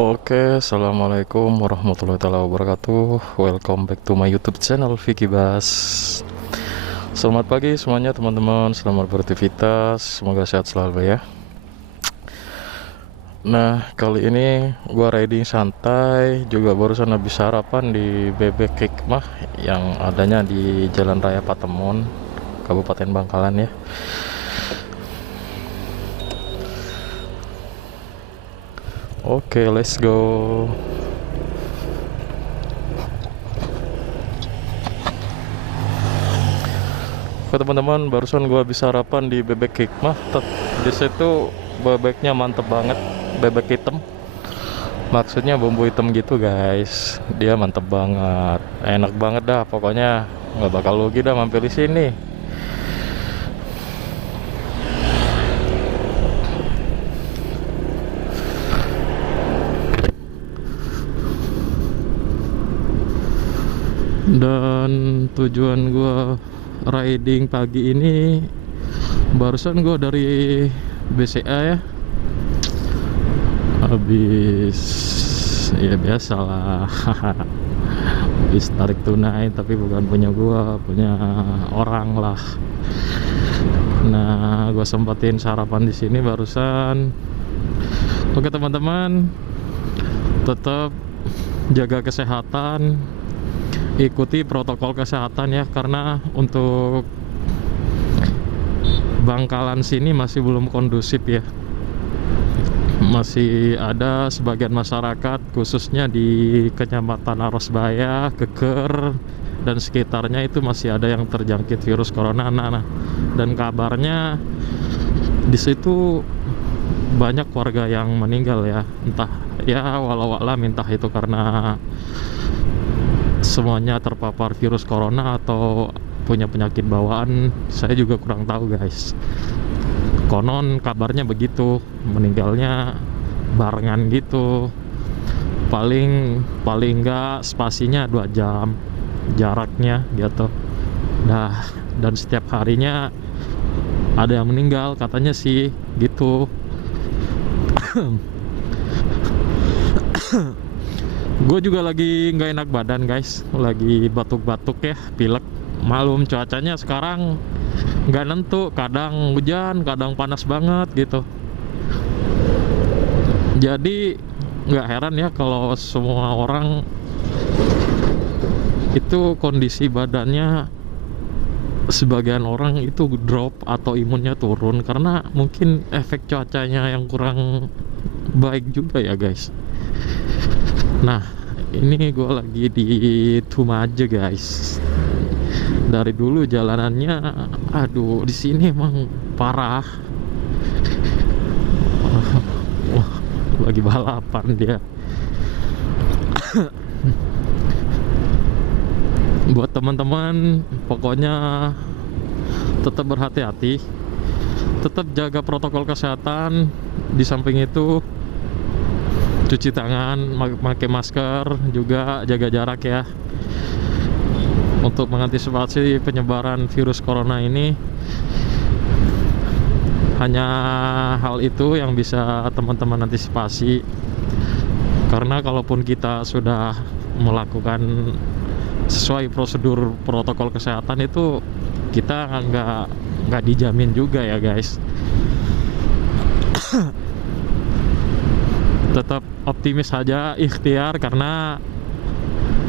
Oke, assalamualaikum warahmatullahi wabarakatuh. Welcome back to my YouTube channel Vicky Bas. Selamat pagi semuanya teman-teman. Selamat beraktivitas. Semoga sehat selalu ya. Nah, kali ini gua riding santai. Juga barusan habis sarapan di Bebek Hikmah yang adanya di Jalan Raya Patemon, Kabupaten Bangkalan ya. Oke, let's go. Oke teman-teman, barusan gua habis sarapan di Bebek Hikmah. Di situ bebeknya mantep banget, bebek hitam. Maksudnya bumbu hitam gitu guys. Dia mantep banget, enak banget dah. Pokoknya nggak bakal rugi dah mampir di sini. Dan tujuan gua riding pagi ini, barusan gua dari BCA ya, habis ya biasalah habis tarik tunai, tapi bukan punya gua, punya orang lah. Nah, gua sempetin sarapan di sini barusan. Oke teman-teman, tetap jaga kesehatan, ikuti protokol kesehatan ya, karena untuk Bangkalan sini masih belum kondusif ya. Masih ada sebagian masyarakat khususnya di Kecamatan Arosbaya, Keker dan sekitarnya itu masih ada yang terjangkit virus corona. Nah, dan kabarnya di situ banyak warga yang meninggal ya. Entah ya, walau alam, entah itu karena semuanya terpapar virus corona atau punya penyakit bawaan, saya juga kurang tahu guys. Konon kabarnya begitu, meninggalnya barengan gitu, paling enggak spasinya 2 jam jaraknya gitu. Dan setiap harinya ada yang meninggal katanya sih gitu. Gue juga lagi nggak enak badan guys, lagi batuk-batuk ya, pilek. Malum cuacanya sekarang nggak nentu, kadang hujan, kadang panas banget gitu. Jadi nggak heran ya kalau semua orang itu kondisi badannya, sebagian orang itu drop atau imunnya turun karena mungkin efek cuacanya yang kurang baik juga ya guys. Nah, ini gue lagi di Tumaja guys. Dari dulu jalanannya, aduh, di sini emang parah. Wah, lagi balapan dia. Buat teman-teman, pokoknya tetap berhati-hati, tetap jaga protokol kesehatan. Di samping itu, cuci tangan, pakai masker, juga jaga jarak ya, untuk mengantisipasi penyebaran virus corona ini. Hanya hal itu yang bisa teman-teman antisipasi, karena kalaupun kita sudah melakukan sesuai prosedur protokol kesehatan itu, kita nggak dijamin juga ya guys. Tetap optimis saja, ikhtiar, karena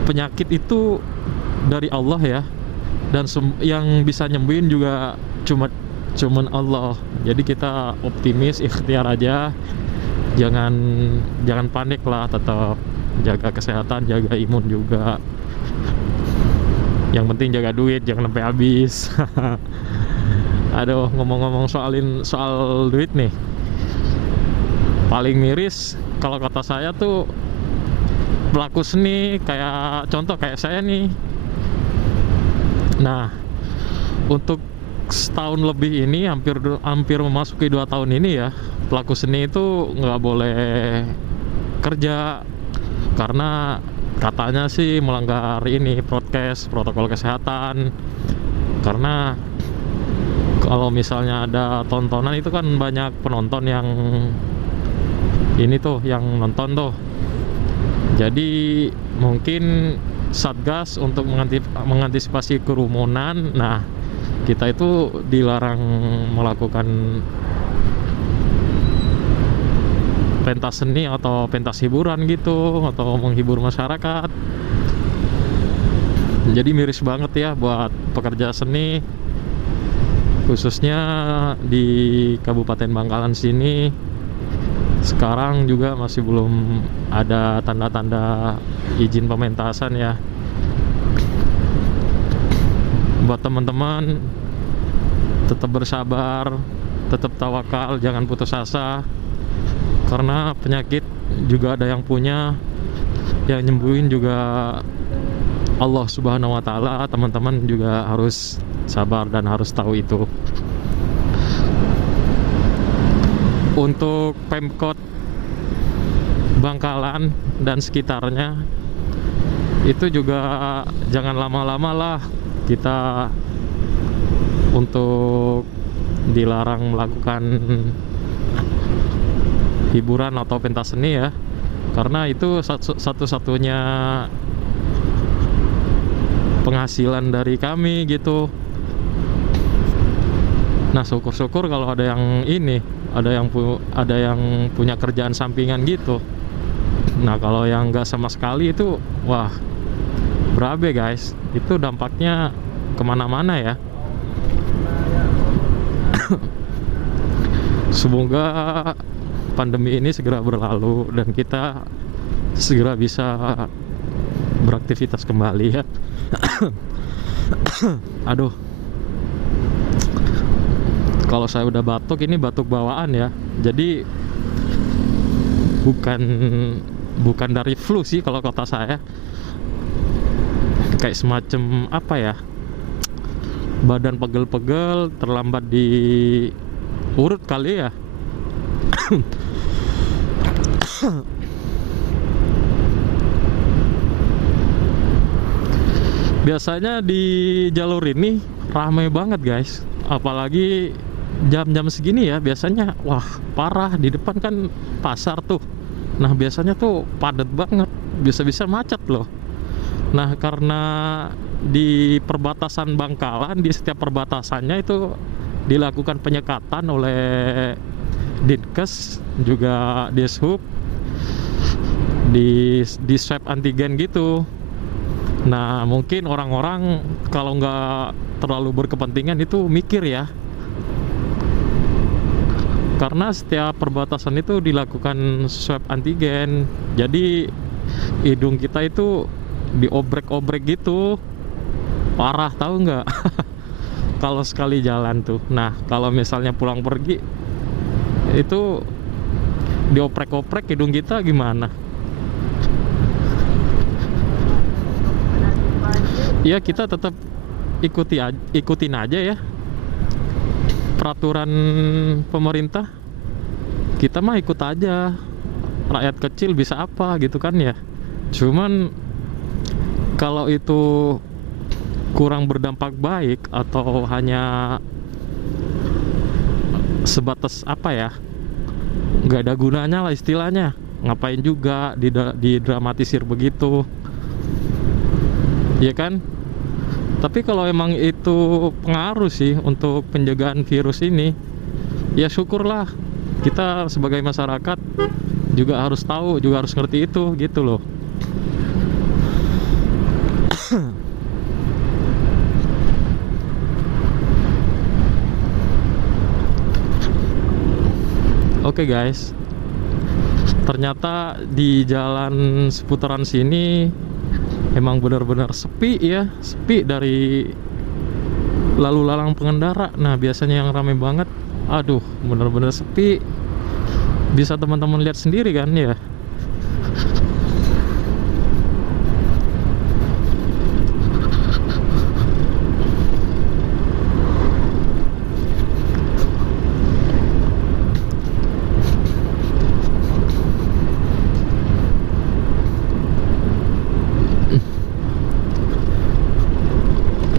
penyakit itu dari Allah ya, dan yang bisa nyembuhin juga cuman Allah. Jadi kita optimis, ikhtiar aja, jangan panik lah, tetap jaga kesehatan, jaga imun juga. Yang penting jaga duit, jangan sampai habis. Aduh, ngomong-ngomong soal duit nih, paling miris kalau kata saya tuh pelaku seni, kayak contoh kayak saya nih. Nah, untuk setahun lebih ini, hampir memasuki 2 tahun ini ya, pelaku seni itu nggak boleh kerja karena katanya sih melanggar ini protokol kesehatan. Karena kalau misalnya ada tontonan itu kan banyak penonton ini tuh yang nonton tuh. Jadi mungkin Satgas untuk mengantisipasi kerumunan. Nah, kita itu dilarang melakukan pentas seni atau pentas hiburan gitu, atau menghibur masyarakat. Jadi miris banget ya buat pekerja seni, khususnya di Kabupaten Bangkalan sini. Sekarang juga masih belum ada tanda-tanda izin pementasan ya. Buat teman-teman, tetap bersabar, tetap tawakal, jangan putus asa. Karena penyakit juga ada yang punya, yang nyembuhin juga Allah Subhanahu wa Ta'ala. Teman-teman juga harus sabar dan harus tahu itu. Untuk Pemkot Bangkalan dan sekitarnya, itu juga jangan lama-lama lah kita untuk dilarang melakukan hiburan atau pentas seni ya, karena itu satu-satunya penghasilan dari kami gitu. Nah, syukur-syukur kalau ada yang ini, ada yang punya kerjaan sampingan gitu. Nah, kalau yang nggak sama sekali itu, wah, berabe guys, itu dampaknya kemana-mana ya. Semoga pandemi ini segera berlalu dan kita segera bisa beraktivitas kembali ya. Aduh, kalau saya udah batuk, ini batuk bawaan ya. Jadi bukan dari flu sih kalau kata saya. Kayak semacam apa ya, badan pegel-pegel, terlambat di urut kali ya. Biasanya di jalur ini ramai banget guys, apalagi jam-jam segini ya. Biasanya wah parah, di depan kan pasar tuh. Nah, biasanya tuh padat banget, bisa-bisa macet loh. Nah, karena di perbatasan Bangkalan, di setiap perbatasannya itu dilakukan penyekatan oleh Dinkes, juga Dishub, di swab antigen gitu. Nah, mungkin orang-orang kalau nggak terlalu berkepentingan itu mikir ya, karena setiap perbatasan itu dilakukan swab antigen. Jadi hidung kita itu diobrek-obrek gitu, parah, tahu nggak? Kalau sekali jalan tuh. Nah, kalau misalnya pulang pergi itu dioprek-oprek hidung kita gimana? Ya, kita tetap ikutin aja ya peraturan pemerintah. Kita mah ikut aja, rakyat kecil bisa apa gitu kan ya. Cuman kalau itu kurang berdampak baik atau hanya sebatas apa ya, nggak ada gunanya lah istilahnya, ngapain juga didramatisir begitu, ya kan? Tapi kalau emang itu pengaruh sih untuk penjagaan virus ini, ya syukurlah. Kita sebagai masyarakat juga harus tahu, juga harus ngerti itu gitu loh. Oke guys, ternyata di jalan seputaran sini emang benar-benar sepi ya, sepi dari lalu lalang pengendara. Nah, biasanya yang ramai banget, aduh, benar-benar sepi. Bisa teman-teman lihat sendiri kan ya.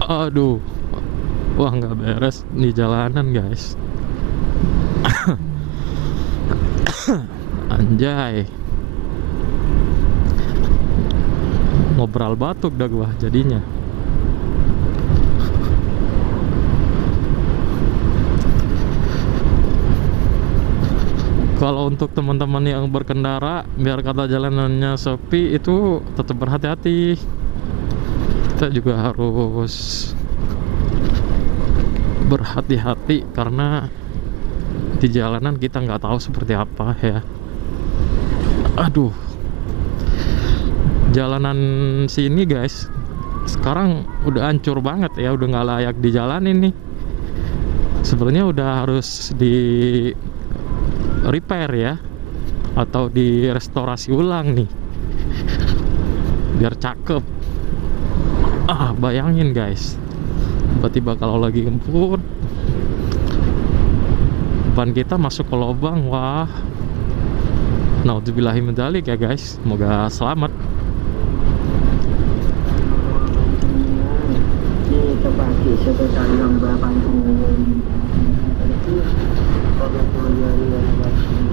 Aduh, wah nggak beres di jalanan guys. Anjay, ngobrol batuk dah gua jadinya. Kalau untuk teman-teman yang berkendara, biar kata jalanannya sepi, itu tetap berhati-hati. Kita juga harus berhati-hati karena di jalanan kita nggak tahu seperti apa ya. Aduh, jalanan sini guys sekarang udah hancur banget ya, udah nggak layak dijalanin nih. Sebenarnya udah harus di repair ya, atau di restorasi ulang nih biar cakep. Bayangin guys, tiba-tiba kalau lagi ngebut ban kita masuk ke lubang, wah, naudzubillahi min dzalik ya guys, semoga selamat.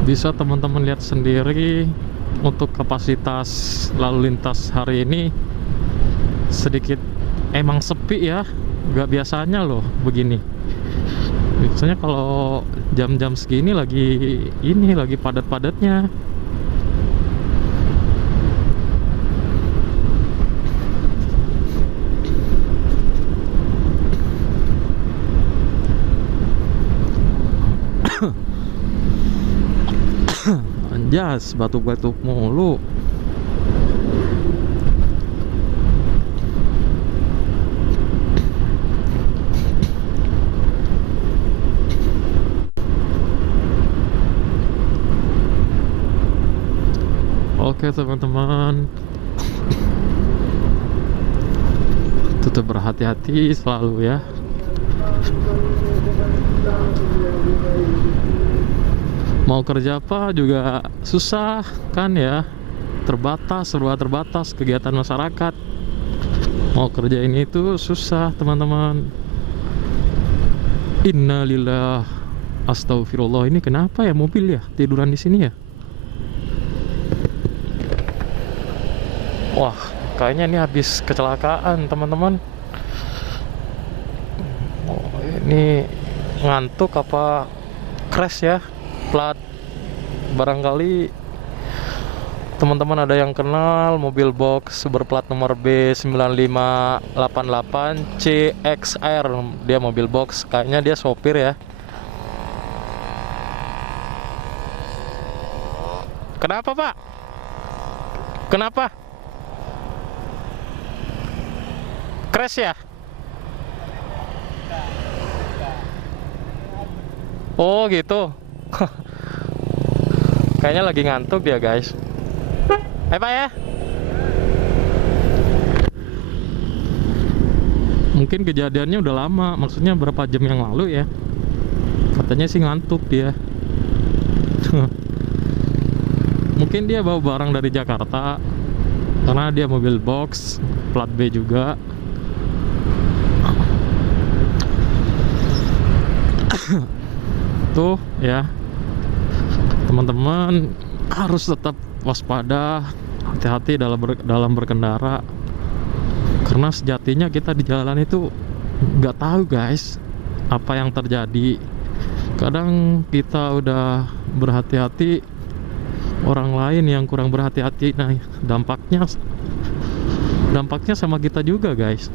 Bisa teman-teman lihat sendiri untuk kapasitas lalu lintas hari ini sedikit emang sepi ya, nggak biasanya loh begini. Biasanya kalau jam-jam segini lagi padat-padatnya. Anjas, batuk-batuk mulu. Oke teman-teman, tetap berhati-hati selalu ya. Mau kerja apa juga susah kan ya, serba terbatas kegiatan masyarakat. Mau kerja ini itu susah teman-teman. Innalillah, astagfirullah. Ini kenapa ya mobil ya tiduran di sini ya? Wah, kayaknya ini habis kecelakaan teman-teman. Ini ngantuk apa crash ya? Plat barangkali teman-teman ada yang kenal mobil box berplat nomor B9588 CXR. Dia mobil box, kayaknya dia sopir ya. Kenapa Pak? Kenapa? Crash ya? Oh gitu. Kayaknya lagi ngantuk dia guys. Pak ya. Mungkin kejadiannya udah lama, maksudnya berapa jam yang lalu ya. Katanya sih ngantuk dia. Mungkin dia bawa barang dari Jakarta, karena dia mobil box, plat B juga. Tuh ya, teman-teman harus tetap waspada, hati-hati dalam berkendara, karena sejatinya kita di jalan itu nggak tahu guys apa yang terjadi. Kadang kita udah berhati-hati, orang lain yang kurang berhati-hati, nah dampaknya sama kita juga guys.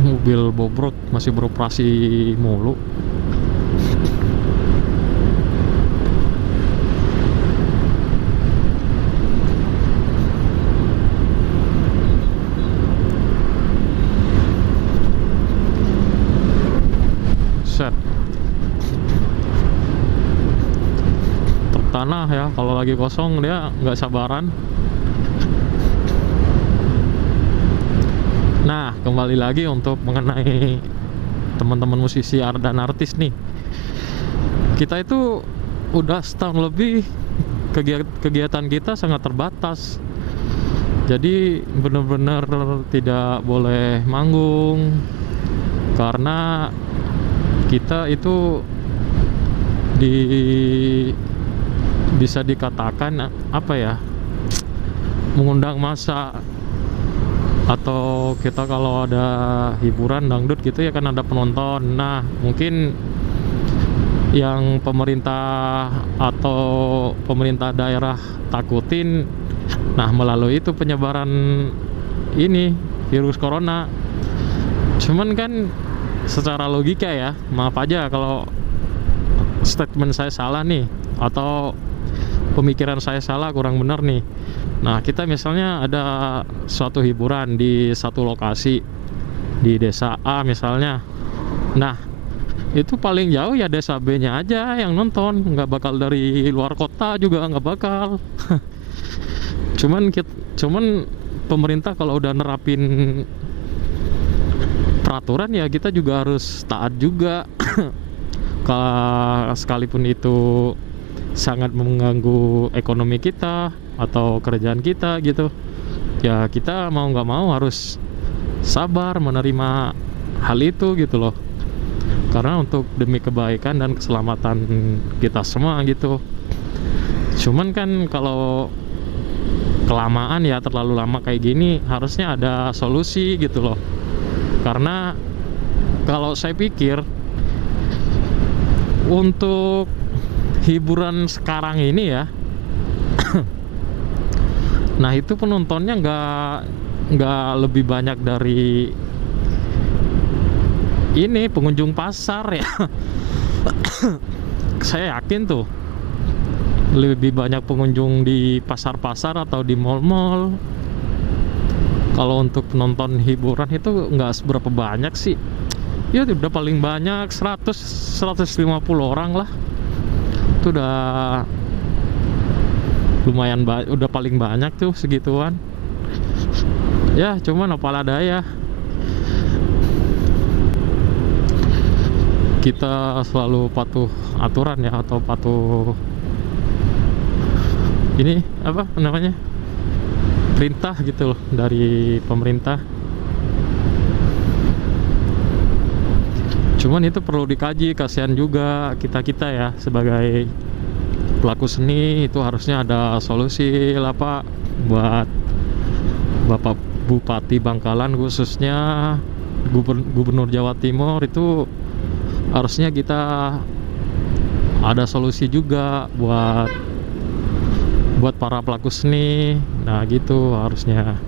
Mobil bobrok masih beroperasi mulu. Set truk tanah ya, kalau lagi kosong dia nggak sabaran. Nah, kembali lagi untuk mengenai teman-teman musisi dan artis nih. Kita itu udah setahun lebih kegiatan kita sangat terbatas. Jadi benar-benar tidak boleh manggung, karena kita itu di bisa dikatakan apa ya, mengundang massa. Atau kita kalau ada hiburan dangdut gitu ya kan ada penonton. Nah mungkin yang pemerintah atau pemerintah daerah takutin, nah melalui itu penyebaran ini virus corona. Cuman kan secara logika ya, maaf aja kalau statement saya salah nih, atau pemikiran saya salah, kurang benar nih. Nah kita misalnya ada suatu hiburan di satu lokasi di desa A misalnya. Nah itu paling jauh ya desa B nya aja yang nonton, nggak bakal dari luar kota juga, nggak bakal. cuman pemerintah kalau udah nerapin peraturan ya kita juga harus taat juga. Sekalipun itu sangat mengganggu ekonomi kita atau kerjaan kita gitu ya, kita mau nggak mau harus sabar menerima hal itu gitu loh, karena untuk demi kebaikan dan keselamatan kita semua gitu. Cuman kan kalau kelamaan ya, terlalu lama kayak gini, harusnya ada solusi gitu loh. Karena kalau saya pikir untuk hiburan sekarang ini ya nah itu penontonnya nggak lebih banyak dari ini pengunjung pasar ya. Saya yakin tuh lebih banyak pengunjung di pasar-pasar atau di mall-mall. Kalau untuk penonton hiburan itu nggak seberapa banyak sih ya, udah paling banyak 100-150 orang lah. Itu udah lumayan udah paling banyak tuh segituan ya. Cuman apalah daya, kita selalu patuh aturan ya, atau patuh ini apa namanya, perintah gitu loh dari pemerintah. Cuman itu perlu dikaji, kasihan juga kita ya sebagai pelaku seni. Itu harusnya ada solusi lah Pak, buat Bapak Bupati Bangkalan khususnya, Gubernur Jawa Timur. Itu harusnya kita ada solusi juga buat para pelaku seni. Nah gitu harusnya.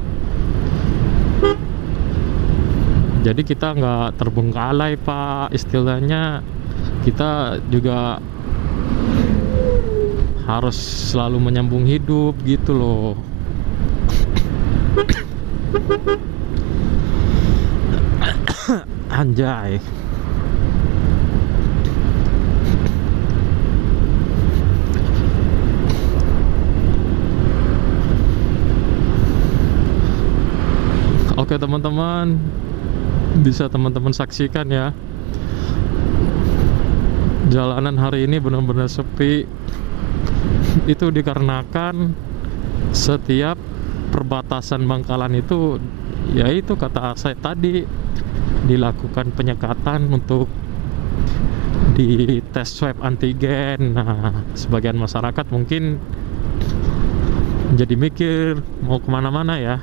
Jadi kita nggak terbengkalai Pak, istilahnya kita juga harus selalu menyambung hidup gitu loh. Anjay. Oke teman-teman, bisa teman-teman saksikan ya, jalanan hari ini benar-benar sepi. Itu dikarenakan setiap perbatasan Bangkalan itu, yaitu kata saya tadi, dilakukan penyekatan untuk di tes swab antigen. Nah sebagian masyarakat mungkin jadi mikir mau kemana-mana ya,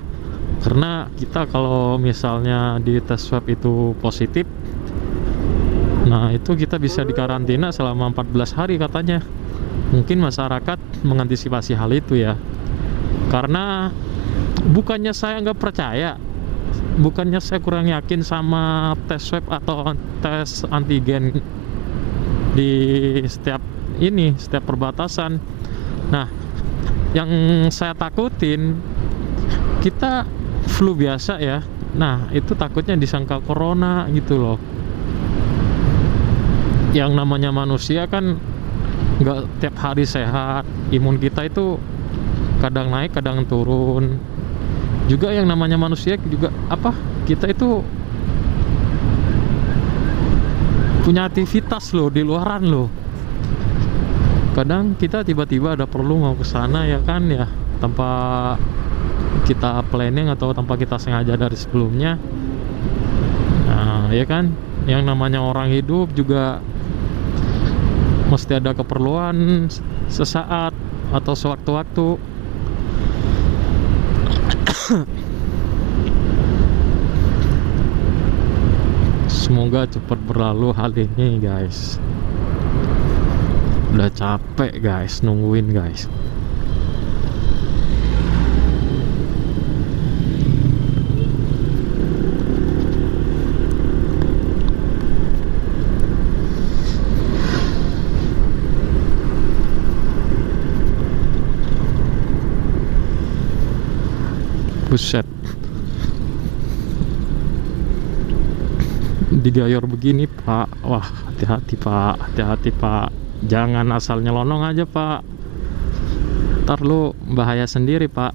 karena kita kalau misalnya di tes swab itu positif, nah itu kita bisa dikarantina selama 14 hari katanya. Mungkin masyarakat mengantisipasi hal itu ya, karena bukannya saya nggak percaya, bukannya saya kurang yakin sama tes swab atau tes antigen di setiap perbatasan. Nah yang saya takutin, kita flu biasa ya, nah itu takutnya disangka corona gitu loh. Yang namanya manusia kan nggak tiap hari sehat, imun kita itu kadang naik kadang turun juga. Yang namanya manusia juga apa, kita itu punya aktivitas loh di luaran loh. Kadang kita tiba-tiba ada perlu mau ke sana ya kan ya, tanpa kita planning atau tanpa kita sengaja dari sebelumnya. Nah ya kan, yang namanya orang hidup juga mesti ada keperluan sesaat atau sewaktu-waktu. Semoga cepat berlalu hal ini guys. Udah capek guys nungguin guys. Buset, digayur begini pak. Wah, hati-hati pak, hati-hati pak. Jangan asal nyelonong aja pak, ntar lu bahaya sendiri pak.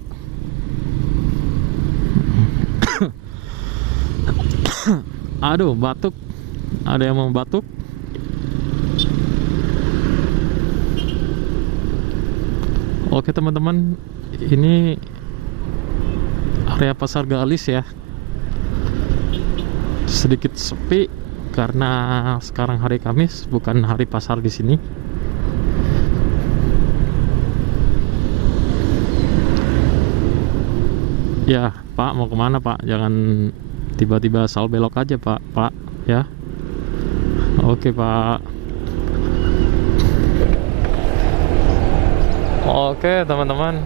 Aduh, batuk. Ada yang mau batuk? Oke teman-teman, ini area pasar Galis ya, sedikit sepi karena sekarang hari Kamis, bukan hari pasar di sini. Ya Pak, mau kemana Pak? Jangan tiba-tiba asal belok aja Pak. Pak ya. Oke Pak. Oke teman-teman,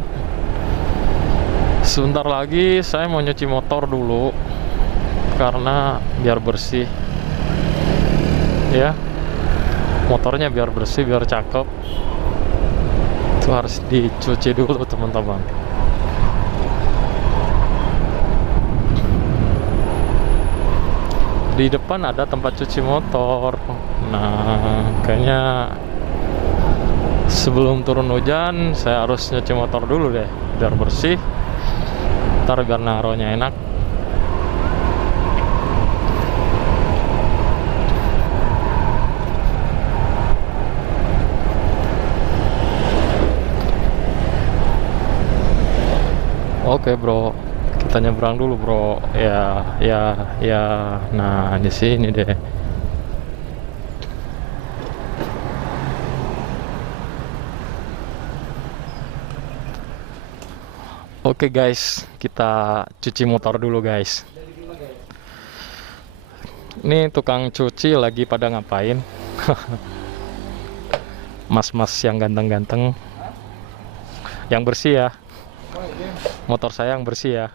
sebentar lagi saya mau nyuci motor dulu karena biar bersih ya, motornya biar bersih, biar cakep. Itu harus dicuci dulu teman-teman. Di depan ada tempat cuci motor. Nah, kayaknya sebelum turun hujan saya harus nyuci motor dulu deh biar bersih, ntar biar naruhnya enak. Oke bro, kita nyebrang dulu bro. Ya. Nah di sini deh. Oke guys, kita cuci motor dulu guys. Ini tukang cuci lagi pada ngapain? Mas-mas yang ganteng-ganteng, yang bersih ya. Motor saya yang bersih ya.